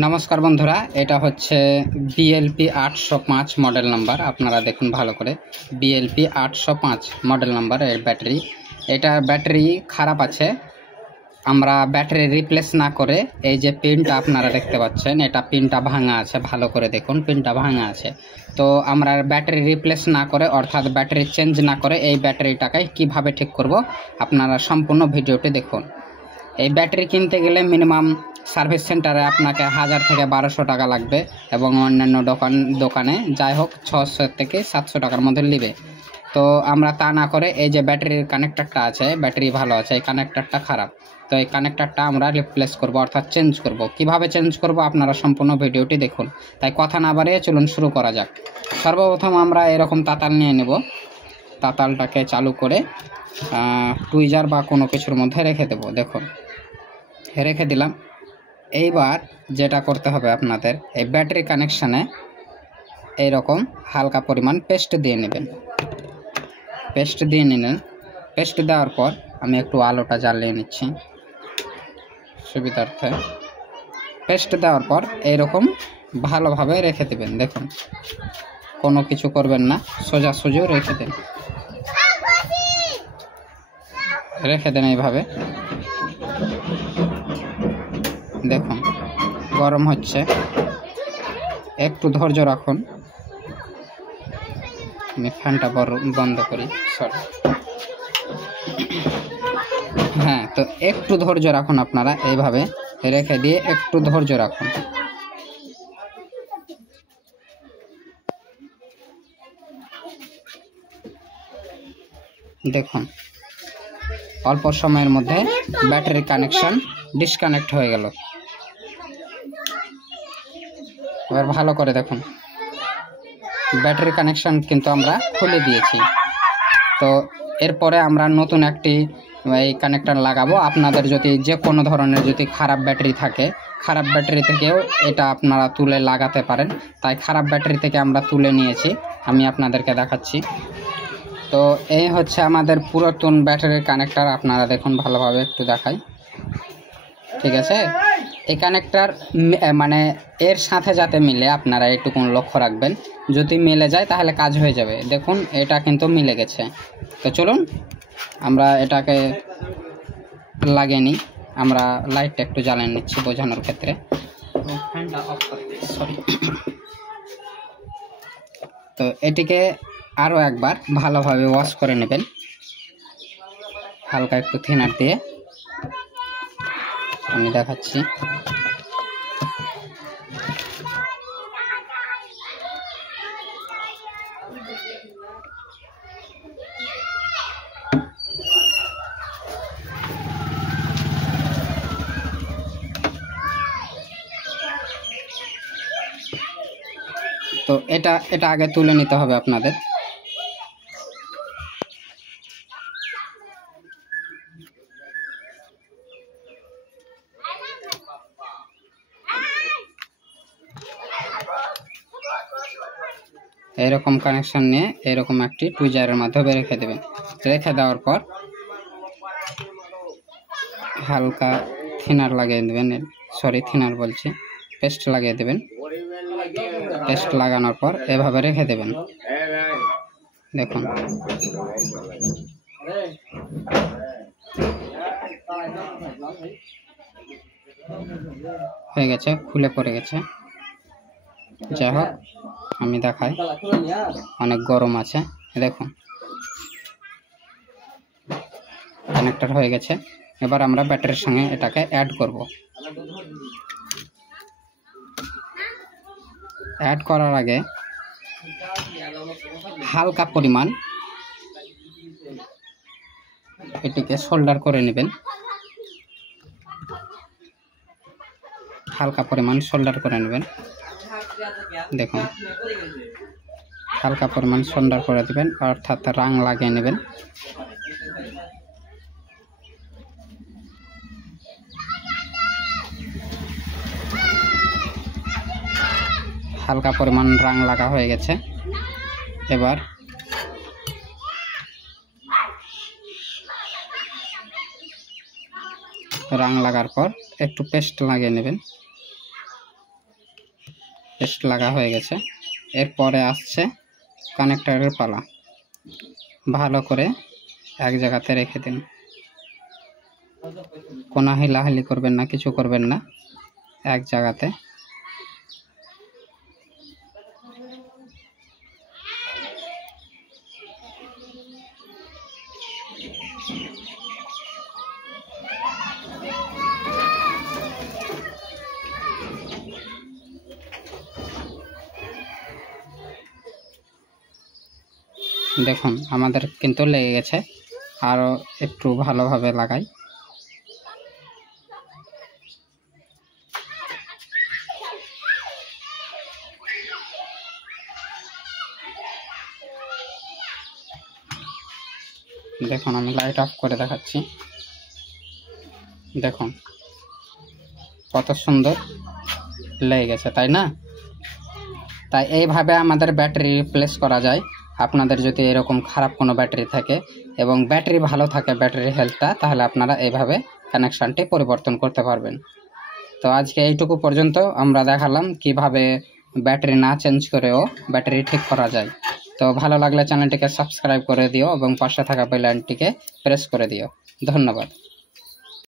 नमस्कार बंधुरा এটা হচ্ছে বিএলপি 805 মডেল নাম্বার। আপনারা দেখুন ভালো করে, বিএলপি 805 মডেল নাম্বার এর ব্যাটারি। এটা ব্যাটারি খারাপ আছে, আমরা ব্যাটারি রিপ্লেস না করে এই যে পিনটা আপনারা দেখতে পাচ্ছেন, এটা পিনটা ভাঙা আছে, ভালো করে দেখুন পিনটা ভাঙা আছে। তো আমরা ব্যাটারি রিপ্লেস না করে অর্থাৎ ব্যাটারি চেঞ্জ না করে এই ব্যাটারিটাকে কিভাবে ঠিক করব আপনারা সম্পূর্ণ ভিডিওটি দেখুন। এই ব্যাটারি কিনতে গেলে মিনিমাম সার্ভিস সেন্টারে আপনাকে 1000 থেকে 1200 টাকা লাগবে এবং অন্যান্য দোকানে যাই হোক 600 থেকে 700 টাকার মধ্যে নেবে। তো আমরা তা না করে এই যে ব্যাটারির কানেক্টরটা আছে, ব্যাটারি ভালো আছে, এই কানেক্টরটা খারাপ, তো এই কানেক্টরটা আমরা রিপ্লেস করব অর্থাৎ চেঞ্জ করব। কিভাবে চেঞ্জ করব আপনারা সম্পূর্ণ ভিডিওটি দেখুন। তাই কথা না বাড়িয়ে চলুন শুরু করা যাক। সর্বপ্রথম আমরা এরকম তাতাল নিয়ে নেব, তাতালটাকে চালু করে টুইজার বা কোনো কিছুর মধ্যে রেখে দেব। দেখুন রেখে দিলাম। এইবার যেটা করতে হবে আপনাদের, এই ব্যাটারি কানেকশানে এইরকম হালকা পরিমাণ পেস্ট দিয়ে নেবেন। পেস্ট দিয়ে নিলেন, পেস্ট দেওয়ার পর আমি একটু আলোটা জ্বালিয়ে নিচ্ছি সুবিধার্থে। পেস্ট দেওয়ার পর এইরকম ভালোভাবে রেখে দেবেন। দেখুন কোনো কিছু করবেন না, সোজাসুজিও রেখে দেন, রেখে দেন এইভাবে। দেখুন গরম হচ্ছে, একটু ধৈর্য রাখুন। আমি ফ্যানটা বন্ধ করি, সরি। হ্যাঁ, তো একটু ধৈর্য রাখুন, আপনারা এইভাবে রেখে দিয়ে একটু ধৈর্য রাখুন। দেখুন অল্প সময়ের মধ্যে ব্যাটারি কানেকশন ডিসকানেক্ট হয়ে গেল। এবার ভালো করে দেখুন, ব্যাটারি কানেকশন কিন্তু আমরা খুলে দিয়েছি। তো এরপরে আমরা নতুন একটি এই কানেক্টর লাগাবো। আপনাদের যদি যে কোনো ধরনের যদি খারাপ ব্যাটারি থাকে, খারাপ ব্যাটারি থেকেও এটা আপনারা তুলে লাগাতে পারেন। তাই খারাপ ব্যাটারি থেকে আমরা তুলে নিয়েছি, আমি আপনাদেরকে দেখাচ্ছি। তো এই হচ্ছে আমাদের পুরাতন ব্যাটারির কানেক্টর। আপনারা দেখুন ভালোভাবে, একটু দেখাই, ঠিক আছে। এই কানেক্টর মানে এর সাথে যাতে মিলে আপনারা একটু লক্ষ্য রাখবেন, যদি মিলে যায় তাহলে কাজ হয়ে যাবে। দেখুন এটা কিন্তু মিলে গেছে। তো চলুন আমরা এটাকে লাগিয়ে নিই। আমরা লাইটটা একটু জ্বালিয়ে নিচ্ছি বোঝানোর ক্ষেত্রে। সরি। তো এটিকে আরও একবার ভালোভাবে ওয়াশ করে নেবেন, হালকা একটু থিনার দিয়ে। আমি দেখাচ্ছি। তো এটা আগে তুলে নিতে হবে আপনাদের। এরকম কানেকশন নিয়ে এরকম একটি টুইজারের মাধ্যমে রেখে দেবেন। রেখে দেওয়ার পর হালকা থিনার লাগিয়ে দেবেন, সরি থিনার বলছি, পেস্ট লাগিয়ে দেবেন। পেস্ট লাগানোর পর এভাবে রেখে দেবেন। দেখুন হয়ে গেছে, খুলে পড়ে গেছে। যাই হোক আমি দেখাই, অনেক গরম আছে। দেখুন কানেক্টর হয়ে গেছে। এবার আমরা ব্যাটারির সঙ্গে এটাকে অ্যাড করব। অ্যাড করার আগে হালকা পরিমাণ এটিকে সোল্ডার করে নেবেন, হালকা পরিমাণ সোল্ডার করে নেবেন। দেখুন হালকা পরিমাণ সোল্ডার করে দেবেন, অর্থাৎ রাং লাগিয়ে নেবেন। হালকা পরিমাণ রাং লাগা হয়ে গেছে। এবার রাং লাগার পর একটু পেস্ট লাগিয়ে নেবেন। পেস্ট লাগা হয়ে গেছে। এরপরে আসছে কানেক্টরের পালা। ভালো করে এক জায়গাতে রেখে দিন, কোনো হিলাহিলি করবেন না, কিছু করবেন না, এক জায়গাতে। দেখুন আমাদের কিন্তু লেগে গেছে, আরও একটু ভালোভাবে লাগাই। দেখুন আমি লাইট অফ করে দেখাচ্ছি, দেখুন কত সুন্দর লেগে গেছে, তাই না? তাই এইভাবে আমাদের ব্যাটারি রিপ্লেস করা যায়। আপনাদের যদি এরকম খারাপ কোনো ব্যাটারি থাকে এবং ব্যাটারি ভালো থাকে, ব্যাটারি হেলথটা, তাহলে আপনারা এইভাবে কানেকশানটি পরিবর্তন করতে পারবেন। তো আজকে এইটুকু পর্যন্ত আমরা দেখালাম কিভাবে ব্যাটারি না চেঞ্জ করেও ব্যাটারি ঠিক করা যায়। তো ভালো লাগলে চ্যানেলটিকে সাবস্ক্রাইব করে দিও এবং পাশে থাকা বেল আইকনটিকে প্রেস করে দিও। ধন্যবাদ।